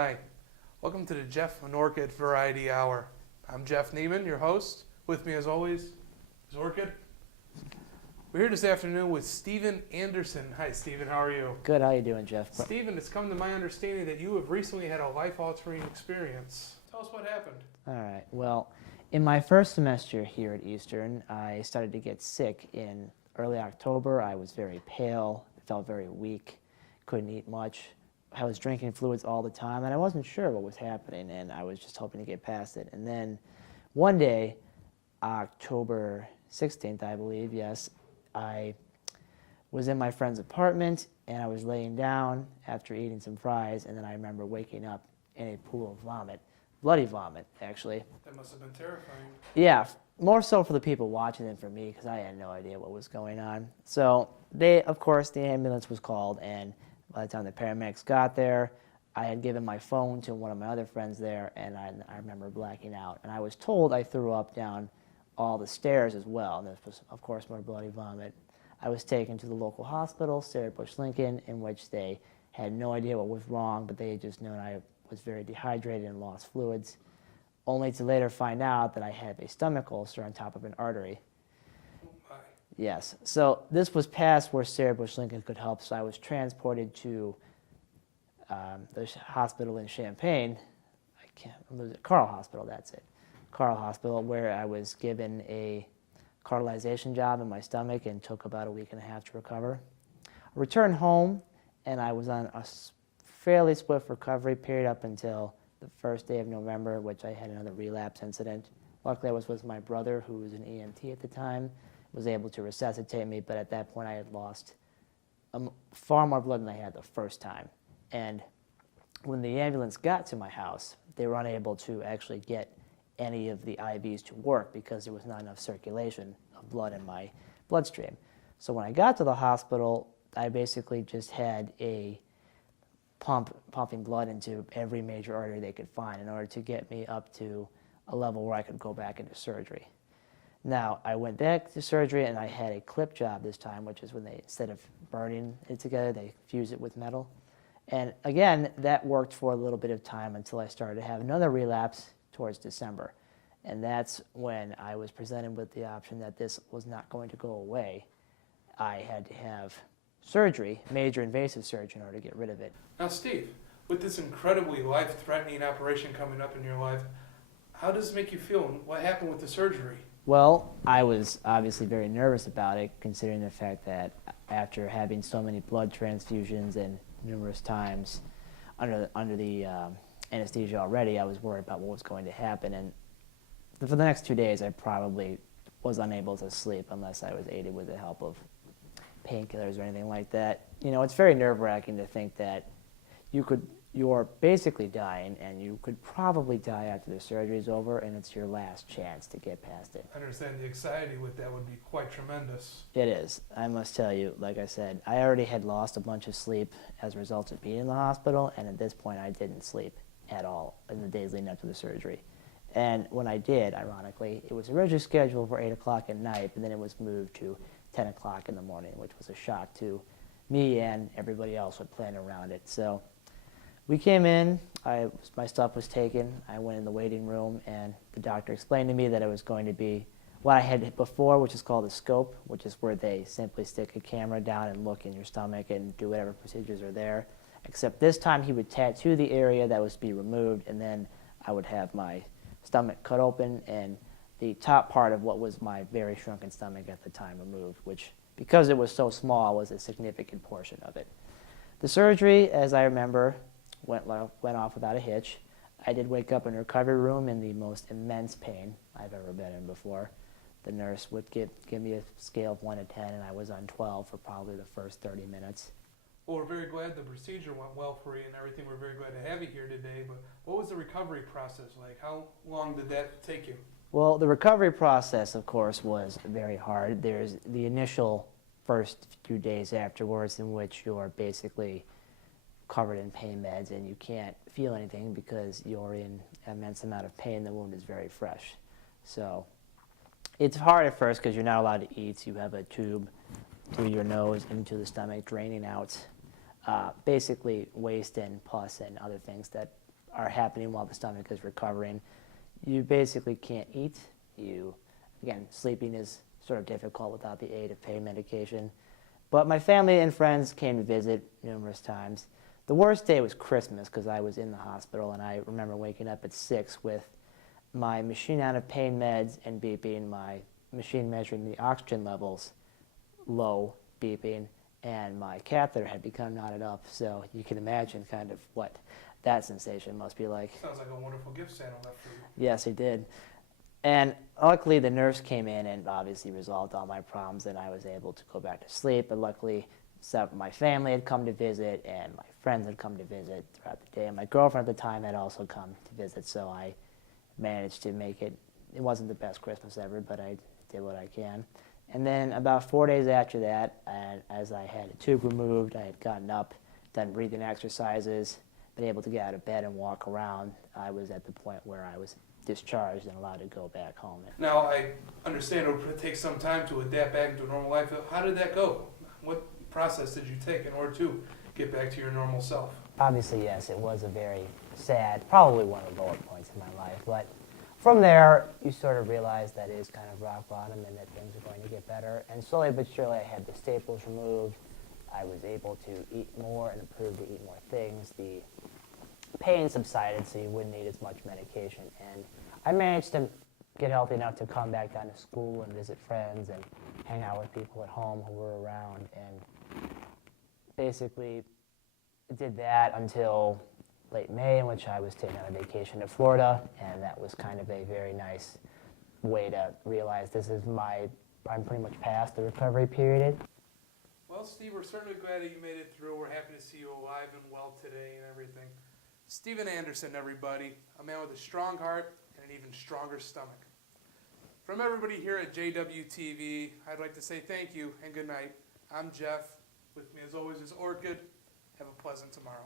Hi, welcome to the Jeff and Orchid Variety Hour. I'm Jeff Neiman, your host. With me, as always, is Orchid. We're here this afternoon with Steven Anderson. Hi, Steven. How are you? Good. How you doing, Jeff? Steven, it's come to my understanding that you have recently had a life-altering experience. Tell us what happened. All right. Well, in my first semester here at Eastern, I started to get sick in early October. I was very pale, felt very weak, couldn't eat much. I was drinking fluids all the time, and I wasn't sure what was happening, and I was just hoping to get past it. And then one day, October 16th, I believe, yes, I was in my friend's apartment, and I was laying down after eating some fries, and then I remember waking up in a pool of vomit, bloody vomit, actually. That must have been terrifying. Yeah, more so for the people watching than for me, because I had no idea what was going on. So of course, the ambulance was called, and by the time the paramedics got there, I had given my phone to one of my other friends there, and I remember blacking out. And I was told I threw up down all the stairs as well, and there was, of course, more bloody vomit. I was taken to the local hospital, Sarah Bush Lincoln, in which they had no idea what was wrong, but they had just known I was very dehydrated and lost fluids, only to later find out that I had a stomach ulcer on top of an artery. Yes, so this was past where Sarah Bush Lincoln could help, so I was transported to the hospital in Champaign. Carle Hospital, that's it. Carle Hospital, where I was given a cartilization job in my stomach and took about a week and a half to recover. I returned home, and I was on a fairly swift recovery period up until the first day of November, which I had another relapse incident. Luckily, I was with my brother, who was an EMT at the time, was able to resuscitate me, but at that point I had lost far more blood than I had the first time. And when the ambulance got to my house, they were unable to actually get any of the IVs to work because there was not enough circulation of blood in my bloodstream. So when I got to the hospital, I basically just had a pumping blood into every major artery they could find in order to get me up to a level where I could go back into surgery. Now, I went back to surgery, and I had a clip job this time, which is when they, instead of burning it together, they fuse it with metal. And again, that worked for a little bit of time until I started to have another relapse towards December. And that's when I was presented with the option that this was not going to go away. I had to have surgery, major invasive surgery, in order to get rid of it. Now, Steve, with this incredibly life-threatening operation coming up in your life, how does it make you feel, and what happened with the surgery? Well, I was obviously very nervous about it, considering the fact that after having so many blood transfusions and numerous times under the anesthesia already, I was worried about what was going to happen. And for the next 2 days, I probably was unable to sleep unless I was aided with the help of painkillers or anything like that. You know, it's very nerve-wracking to think that you're basically dying, and you could probably die after the surgery is over, and it's your last chance to get past it. I understand the anxiety with that would be quite tremendous. It is. I must tell you, like I said, I already had lost a bunch of sleep as a result of being in the hospital, and at this point I didn't sleep at all in the days leading up to the surgery. And when I did, ironically, it was originally scheduled for 8 o'clock at night, but then it was moved to 10 o'clock in the morning, which was a shock to me and everybody else who had planned around it. So we came in, my stuff was taken, I went in the waiting room, and the doctor explained to me that it was going to be what I had before, which is called a scope, which is where they simply stick a camera down and look in your stomach and do whatever procedures are there. Except this time he would tattoo the area that was to be removed, and then I would have my stomach cut open and the top part of what was my very shrunken stomach at the time removed, which, because it was so small, was a significant portion of it. The surgery, as I remember, went off without a hitch. I did wake up in a recovery room in the most immense pain I've ever been in before. The nurse would give me a scale of 1 to 10, and I was on 12 for probably the first 30 minutes. Well, we're very glad the procedure went well for you and everything. We're very glad to have you here today, but what was the recovery process like? How long did that take you? Well, the recovery process, of course, was very hard. There's the initial first few days afterwards in which you're basically covered in pain meds and you can't feel anything because you're in an immense amount of pain. The wound is very fresh. So it's hard at first because you're not allowed to eat. You have a tube through your nose into the stomach draining out basically waste and pus and other things that are happening while the stomach is recovering. You basically can't eat. Again, sleeping is sort of difficult without the aid of pain medication. But my family and friends came to visit numerous times. The worst day was Christmas because I was in the hospital, and I remember waking up at 6 with my machine out of pain meds and beeping, my machine measuring the oxygen levels low, beeping, and my catheter had become knotted up. So you can imagine kind of what that sensation must be like. Sounds like a wonderful gift Santa left for you. Yes, he did. And luckily the nurse came in and obviously resolved all my problems, and I was able to go back to sleep. But luckily my family had come to visit and my friends had come to visit throughout the day. And my girlfriend at the time had also come to visit, so I managed to make it. It wasn't the best Christmas ever, but I did what I can. And then about 4 days after that, as I had a tube removed, I had gotten up, done breathing exercises, been able to get out of bed and walk around. I was at the point where I was discharged and allowed to go back home. Now, I understand it would take some time to adapt back into a normal life. How did that go? What process did you take in order to get back to your normal self? Obviously, yes, it was a very sad, probably one of the lower points in my life, but from there, you sort of realize that it is kind of rock bottom and that things are going to get better. And slowly but surely, I had the staples removed. I was able to eat more and improve to eat more things. The pain subsided, so you wouldn't need as much medication. And I managed to get healthy enough to come back down to school and visit friends and hang out with people at home who were around. And basically did that until late May, in which I was taking on a vacation to Florida, and that was kind of a very nice way to realize I'm pretty much past the recovery period. Well, Steve, we're certainly glad that you made it through. We're happy to see you alive and well today and everything. Steven Anderson, everybody, a man with a strong heart and an even stronger stomach. From everybody here at JWTV, I'd like to say thank you and good night. I'm Jeff. With me as always is Orchid. Have a pleasant tomorrow.